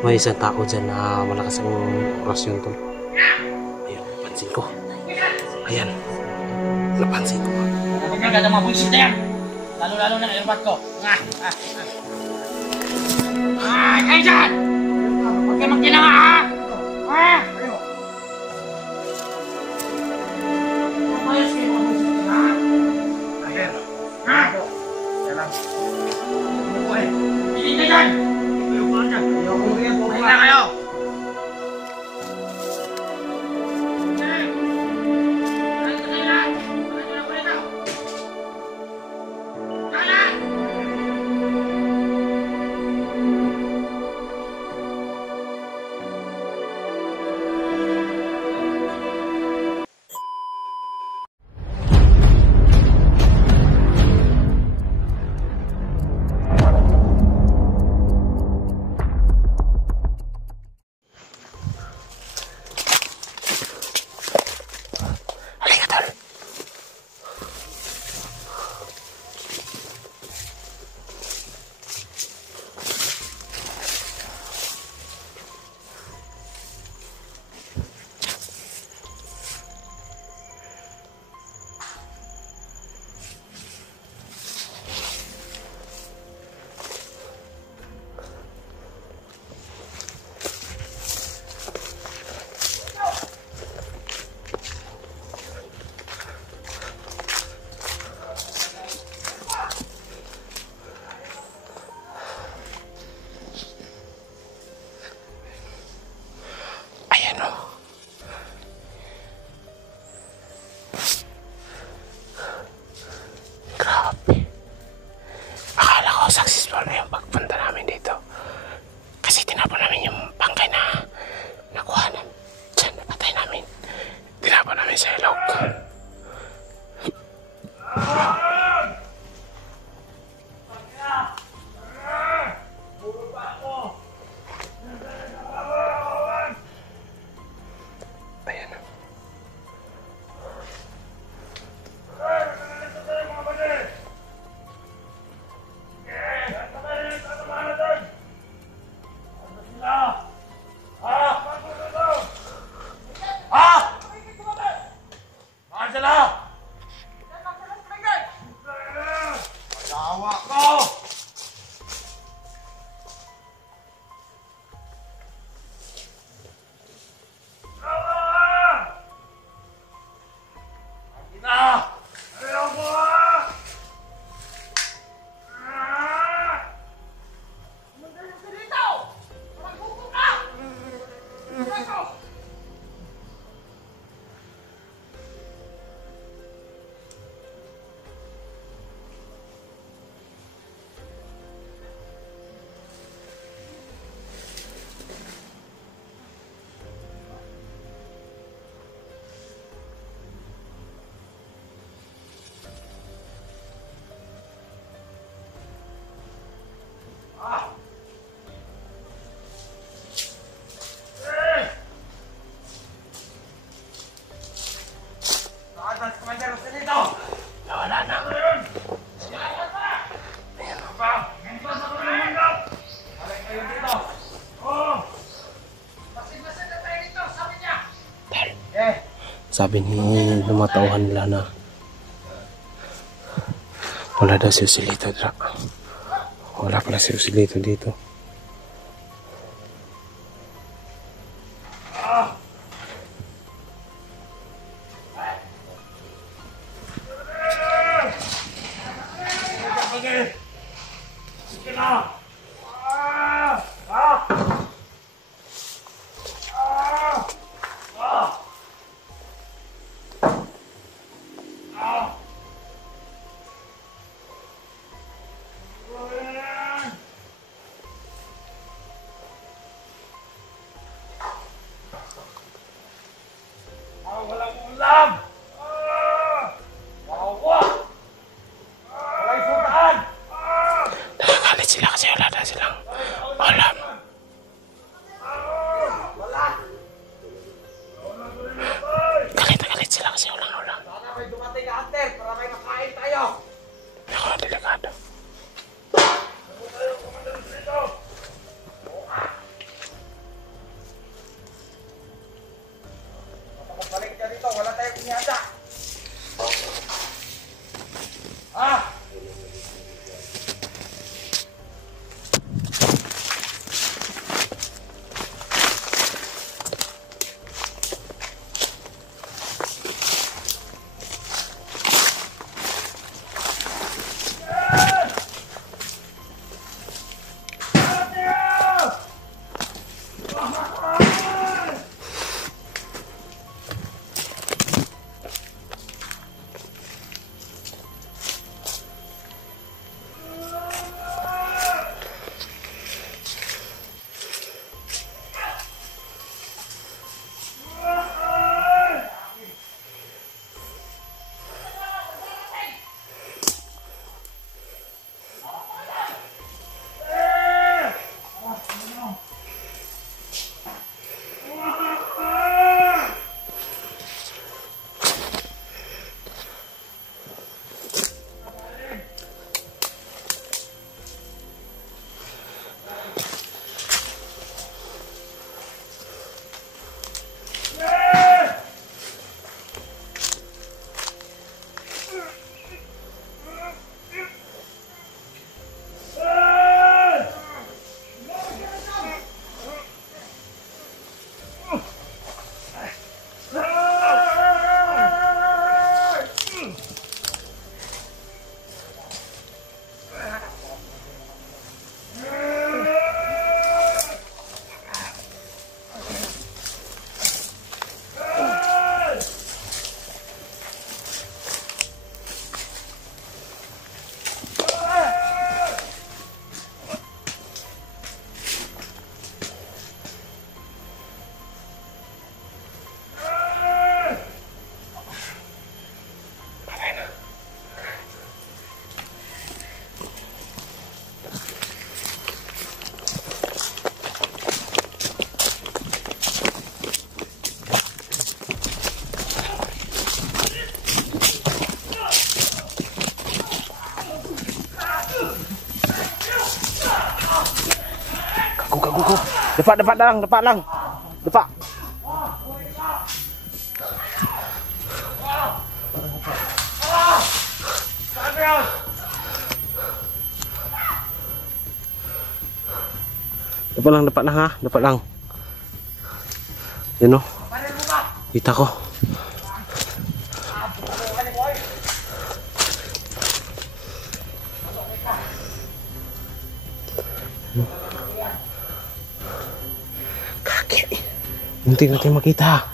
May isang tao dyan na malakas ang orasyon tol. Ayan, napansin ko. Ayan, napansin ko. Huwag na agad ang mga buwisit na yan. Lalo-lalo na airbat ko. Kayo dyan! Huwag kayo magkinanga ha! Ayos kayo mga buwisit na ha? Ayan. Ha? Kaya lang. Hindi ka dyan! Mahin na kayo! Successful na yung pagpunta namin dito kasi tinapon namin yung bangkay na nakuhanan dyan, napatay namin, tinapon namin sa ilog. Ayan. Wala na. Sabi ni lumatauhan nila na wala daw si Joselito. Wala pala si Joselito dito. Go. Depak lang. Depak. Depak lang ha. Depak lang. Yan o. Kita ko. Kaki. Muntik na tayo makita.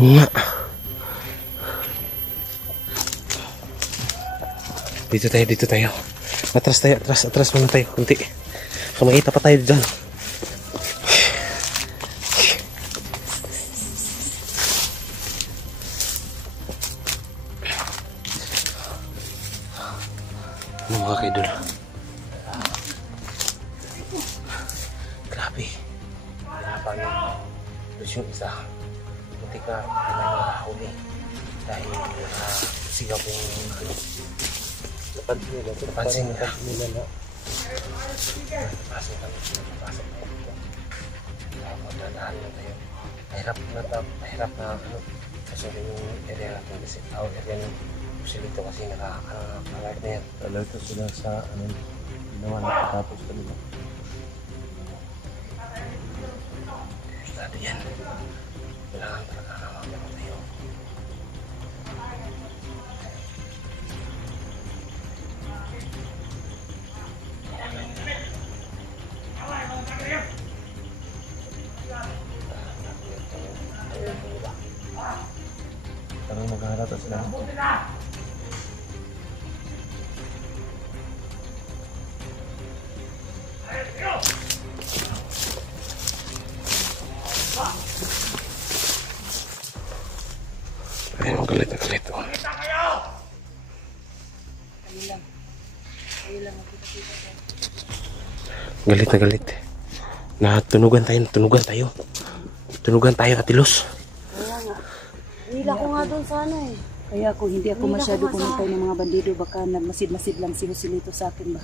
Nga. Dito tayo. Atras muna tayo. Kunti. Baka makita pa tayo dyan. Ano mga kaidol? Grabe. Hirapan yung isa. Buti ka nakahuli. Dahil sigaw po yung ano. Napansin nila na napasok na ito. Magdadaan na tayo. Mahirap na ano. Kasunod yung area natin kasi area ng Joselito kasi naka-alert na yan. Alert sila sa ano, ginawa na pagkatapos kanila. Dati yan. Kailangan talaga na mamaya tayo. Parang magharap sila. Ayun, galit. Galit. Tunugan tayo. Atilos. Kaya nga. Nila ko nga doon sana eh. Kaya hindi ako masyado kumantay ng mga bandido. Baka nagmasid-masid lang si Joselito sa akin ba.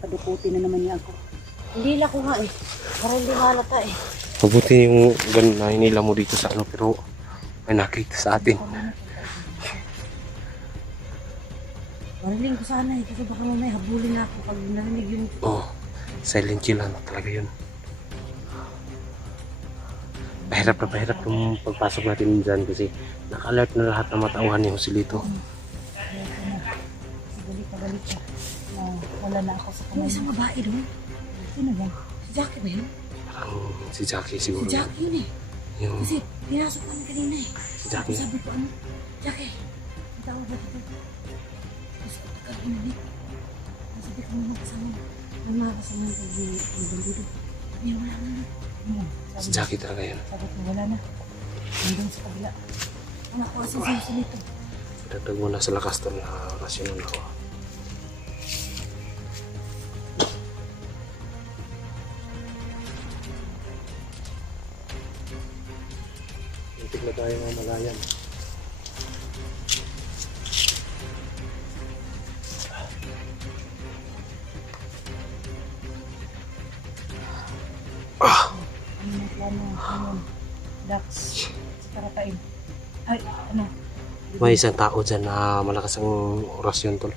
Padukutin na naman niya ako. Hindi ko nga eh. Para hindi halata eh. Mabuti yung ganun na hinila mo dito sa ano, pero may nakita sa atin. Mariling ko sana eh. Kasi baka mamaya habulin ako pag narinig yung... Silent chill lang talaga yun. Mahirap yung pagpasok natin dyan kasi naka-alert na lahat ng matauhan ni Joselito. Galit siya. Wala na ako sa kamay. Yung isang babae doon. Sino ba? Si Jackie ba yun? Parang si Jackie siguro. Si Jackie yun eh. Yung... Kasi pinasok namin kanina eh. Si Jackie. Sabi ko ano? Jackie, ang tawag ba dito? Kasi pagkaginig. Sabi ko mga kasama. Ang mga kasama ng bandido. Sabi wala na. Si Jackie talaga yun. Sabi ko wala na. Nandun sa kabila. Ang ako kasi sa Joselito. Dagdag mo na sa lakas to na rasyonan ako. Hintik na tayo mga malayan. Dax, karatain. Ay, ano? May isang tao dyan na malakas ang orasyon tol.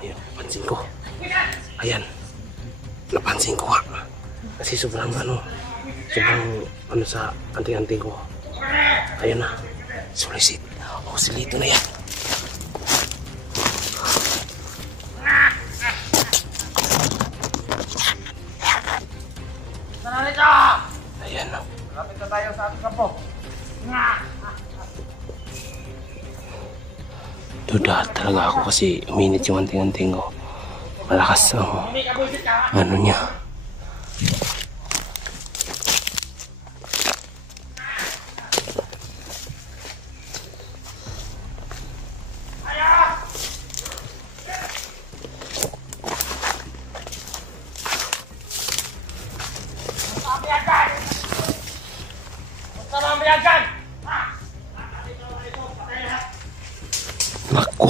Ayun, napansin ko. Ayan. Napansin ko nga. Kasi sobrang ano sa anting-anting ko. Ayan na. Solicit. Joselito na yan. Ayan na. Lapit na tayo sa ating kampo. Duda talaga ako kasi uminit yung anting-anting ko. Malakas ang ano niya. Nako.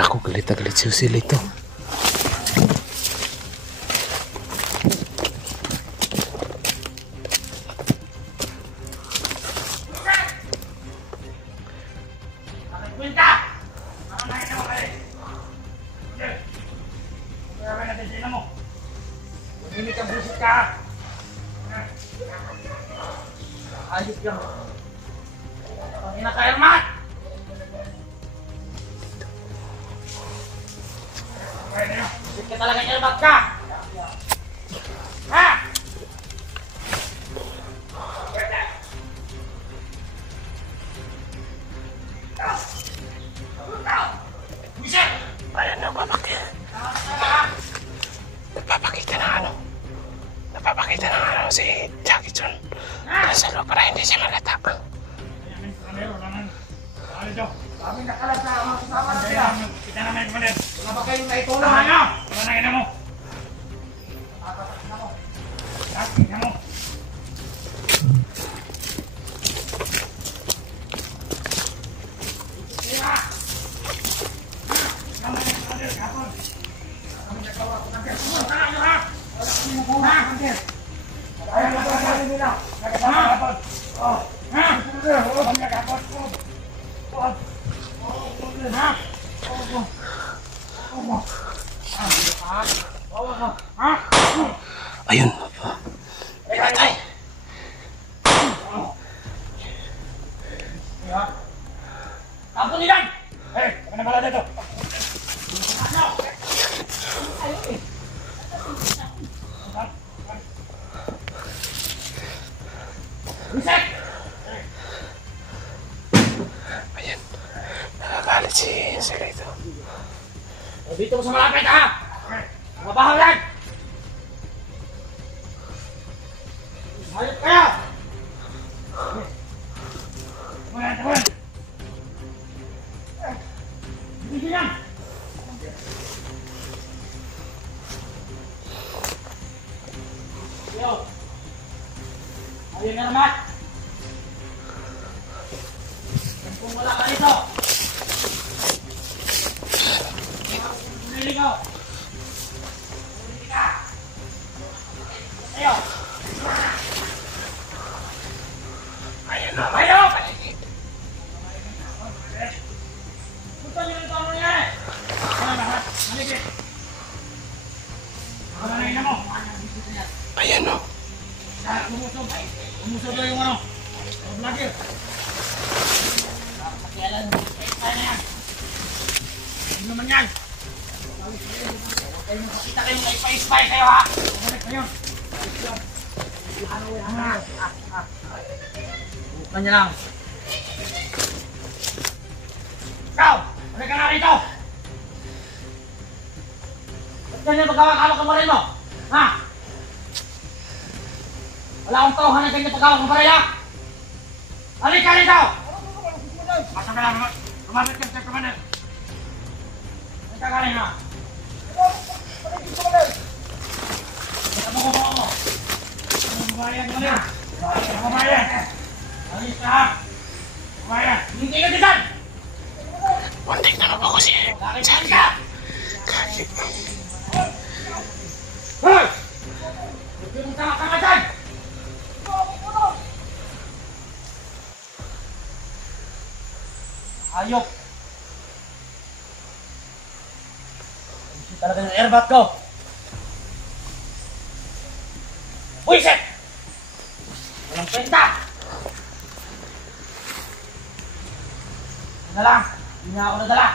Ako galit na galit si Usil ito. Ayos ka. Ang inaka-Hermat! Bakit ka talaga Hermat ka? Ha? Ayan, nagpapakita ng ano. Nagpapakita ng ano si Jackie Chan. Nasa loob para hindi siya malata. Kami nakalag sa mga kasama natin. Kita naman yung kumalit. Wala ba kayong naitulong? Wala na ina mo. Ina mo. Ayun. Patay. Kampun nilang! Eh, kami na pala dito. Reset! Ayan. Nakagalit si sila ito. Dito mo sa malapit ha! Mga bahaw yan! Hayop kayo! Tumayan, tumayan! Hindi yan! Yo! Ayun na naman! Kung wala ka dito! Niligaw! Niligaw! Ayo! Ayun na. Ayo! Punta nyo ng tao niya eh! Ano na? Maligit! Ano na ina mo? Ayan o. Umusog! Umusog daw yung ano! Vlogger! Pakialan! Kaya na yan! Ano naman yan? Huwag kayo makakita kayong naipa-spy kayo ha! Bumalik kayo! Bukan niya lang! Ikaw! Balik ka nga rito! Ba't ganyan magkawak-kawak ka mo rin mo? Ha? Wala akong tauhan na ganyan pagkawak mo pa rin ha? Balik ka rito! Basta ka lang naman! Kumapit ka sa kumanan! Balik ka nga rin ha? Balik mo ko mo! Bumayan mo rin! Bumayan! Alis ka ha! Bumayan! Hindi ka dyan! Muntik na ako si Jackie ka! Jackie. Hoy! Huwag yung tama-tama dyan! Ayok! Ayusin talaga yung airbat ko! Buisit! Walang kwenta! Ano lang? Hindi na ako nadala!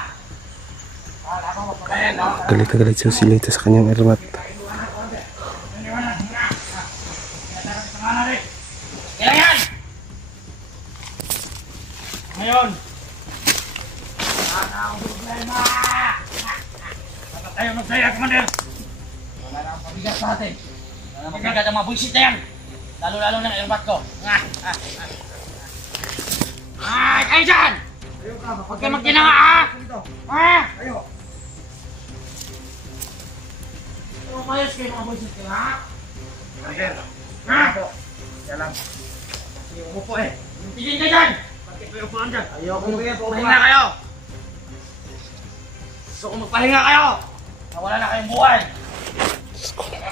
Wala akong magpapagalan. Galit na galit si Usil ito sa kanyang ermat. Kailan yan? Ngayon! Wala na akong problema! tayo magsaya, Commander. Wala na ang pabigat sa atin. Wala na mabigat ang mga bullshit na yan. Lalo-lalo na yung bat ko. Kayo dyan! Huwag kayo magtinanga, ha? Kayo! Mayos kayo mga bullshit kayo, ha? Commander, Ha? yan lang. Yung umupo eh. Tigil ka dyan! Bakit may upuan dyan? Ayoko Pahinga kayo! Gusto ko magpahinga kayo! Nawala na kayong buhay!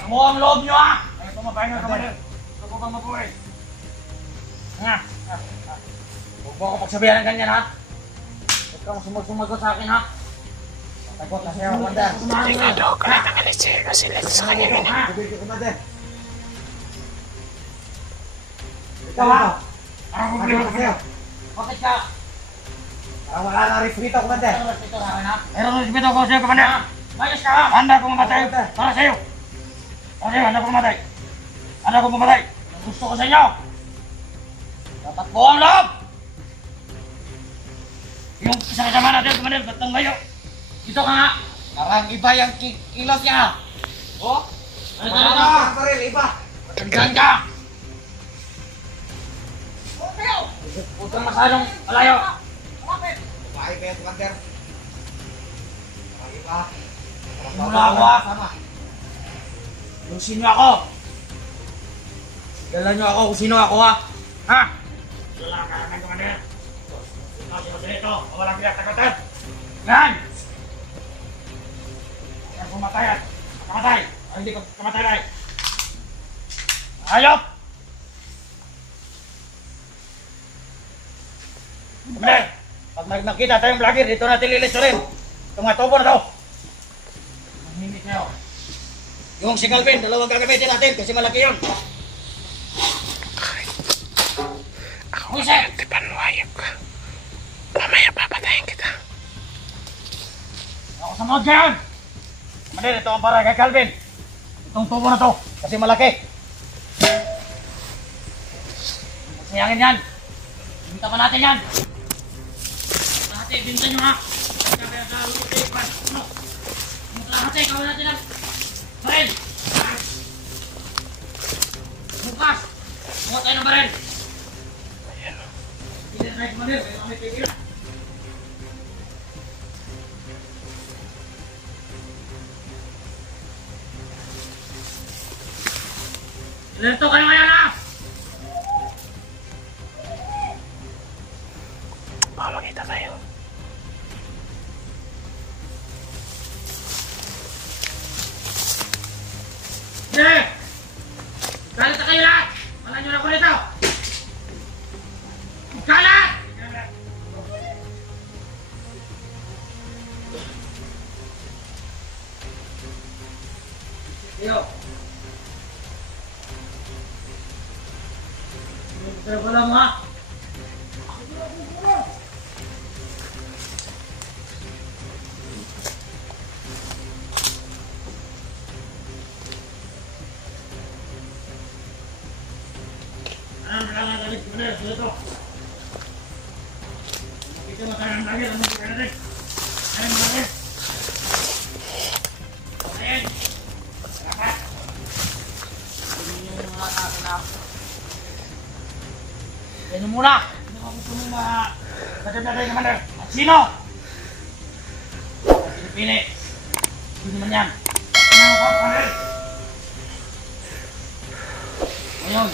Mo ang loob nyo, ha? Kaya pumapahinga ka ba din? Gusto ko bang mabuhay? Huwag mo ako pagsabihan ng ganyan, ha? Huwag kang sumag-sumagot sa akin, ha? Tagot na siya, Commander. Sigado, kailangan kasi sa kanya yun. Ha? Commander. Ikaw, ha? Anong problema sa'yo? Bakit ka? Wala na respeto, Commander. Meron respeto sa akin, ha? Meron respeto ko sa'yo, Commander. Mayos ka, ha? Handa ko mamatay para sa'yo. Para sa'yo, handa ko mamatay. Handa ko mamatay. Ang gusto ko sa inyo. Tatakbo ang loob! Yung isang kasama natin, Commander, batang layo. Dito ka nga. Parang iba yung kilot niya. Oh? Ano ka na? Baril, iba. Matandaan ka! Huwag kang masyadong malayo. Bahay kayo, Commander. Iba. Mula ako, ha? Lusin niyo ako. Dala niyo ako kung sino ako, ha? Ha? Wala ka naman, Commander. Ikaw si Joselito, walang pinatagatan. Yan! Kaya pumatay at kamatay. O hindi ko kamatay na eh. Ayop! Commander, pag may nakita tayong vlogger, dito natin lilisurin. Itong mga tubo na to. Manhimik kayo. Yung si Calvin, dalawang gagamitin natin kasi malaki yun. Ako na di panuhayag ka. Mamaya papatayin kita. Ako sa mga dyan! Commander, ito ang para kay Calvin. Itong tubo na to kasi malaki. Sayangin yan. Binta pa natin yan. Lahat binta nyo, ha? Kaya kalulog kayo pa. Ano? Lahat kawin natin lang. Baril! Bukas! Bukas tayo ng baril. Hindi na tayo, Commander. Kaya kami pigil. Lento kayo ngayon, ha? Baka makita tayo. Sige! Galit na kayo lahat! Wala nyo na ko nito! Galit! Iyo! Pero wala mo, ha? Ano kailangan natin? Commander, dito. Dito matayang lagi. Ano kailangan natin? Ayun mga natin. Ayun. Salamat. Hindi nyo muna natin na. Ayun muna. Ano ka gusto mong magandang natin, Commander? At sino? Pinipili. Sino man yan? Ano ka, Commander? Ayun.